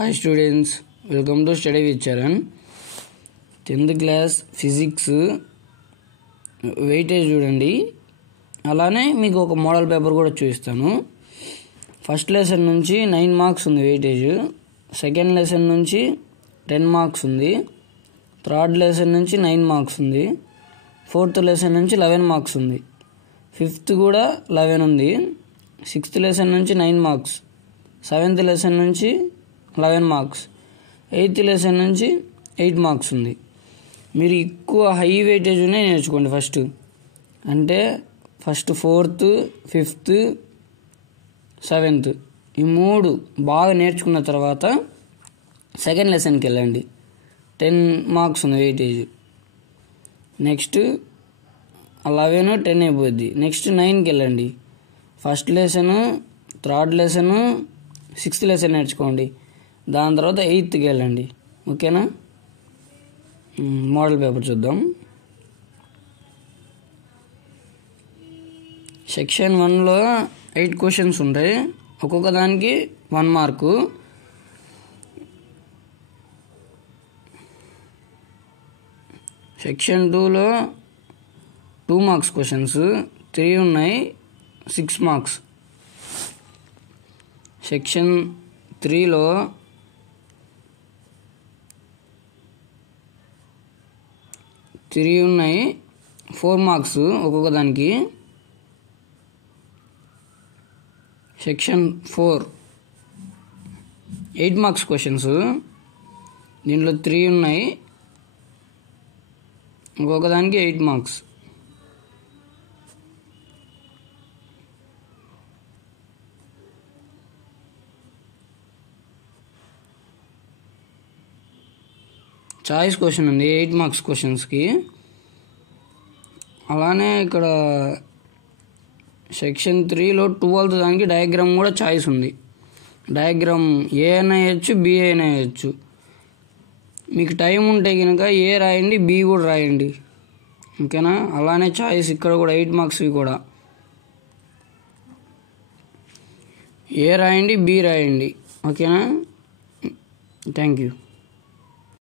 Hi students, welcome to study with Charan. 10th class physics weightage చూడండి. అలానే మీకు ఒక మోడల్ పేపర్ కూడా చూపిస్తాను. ఫస్ట్ లెసన్ నుంచి 9 మార్క్స్ ఉంది వెయిటేజ్. సెకండ్ లెసన్ నుంచి 10 మార్క్స్ ఉంది. థర్డ్ లెసన్ నుంచి 9 మార్క్స్ ఉంది. ఫోర్త్ లెసన్ నుంచి 11 మార్క్స్ ఉంది. ఫిఫ్త్ కూడా 11 ఉంది. సిక్స్త్ లెసన్ నుంచి 9 మార్క్స్. సెవెంత్ లెసన్ నుంచి 11 మార్క్స్. ఎయిత్ లెసన్ నుంచి 8 మార్క్స్ ఉంది. మీరు ఎక్కువ హై వెయిటేజ్ ఉన్నాయి నేర్చుకోండి. ఫస్ట్ ఫోర్త్, ఫిఫ్త్, సెవెంత్ ఈ 3 బాగా నేర్చుకున్న తర్వాత సెకండ్ లెసన్కి వెళ్ళండి. 10 మార్క్స్ ఉంది వెయిటేజ్. నెక్స్ట్ 11, 10 అయిపోద్ది. నెక్స్ట్ 9కి వెళ్ళండి. First lesson, third lesson, sixth lesson నేర్చుకోండి. దాని తర్వాత 8కి వెళ్ళండి. ఓకేనా? మోడల్ పేపర్ చూద్దాం. సెక్షన్ 1లో 8 క్వశ్చన్స్ ఉంటాయి. ఒక్కొక్క దానికి 1 మార్కు. సెక్షన్ 2లో 2 మార్క్స్ క్వశ్చన్స్ 3 ఉన్నాయి, 6 మార్క్స్. సెక్షన్ 3లో 3 ఉన్నాయి, 4 మార్క్స్ ఒక్కొక్క దానికి. Section 4 8 marks questions. దీంట్లో 3 ఉన్నాయి, ఒక్కొక్క దానికి 8 మార్క్స్. చాయిస్ క్వశ్చన్ ఉంది 8 మార్క్స్ క్వశ్చన్స్కి. అలానే ఇక్కడ సెక్షన్ 3లో 12th దానికి డయాగ్రామ్ కూడా చాయిస్ ఉంది. డయాగ్రామ్ ఏ అయినా వేయచ్చు, బి అయినా వేయచ్చు. మీకు టైం ఉంటే కనుక ఏ రాయండి, బి కూడా రాయండి. ఓకేనా? అలానే చాయిస్ ఇక్కడ కూడా 8 మార్క్స్వి కూడా ఏ రాయండి, బి రాయండి. ఓకేనా? Thank you.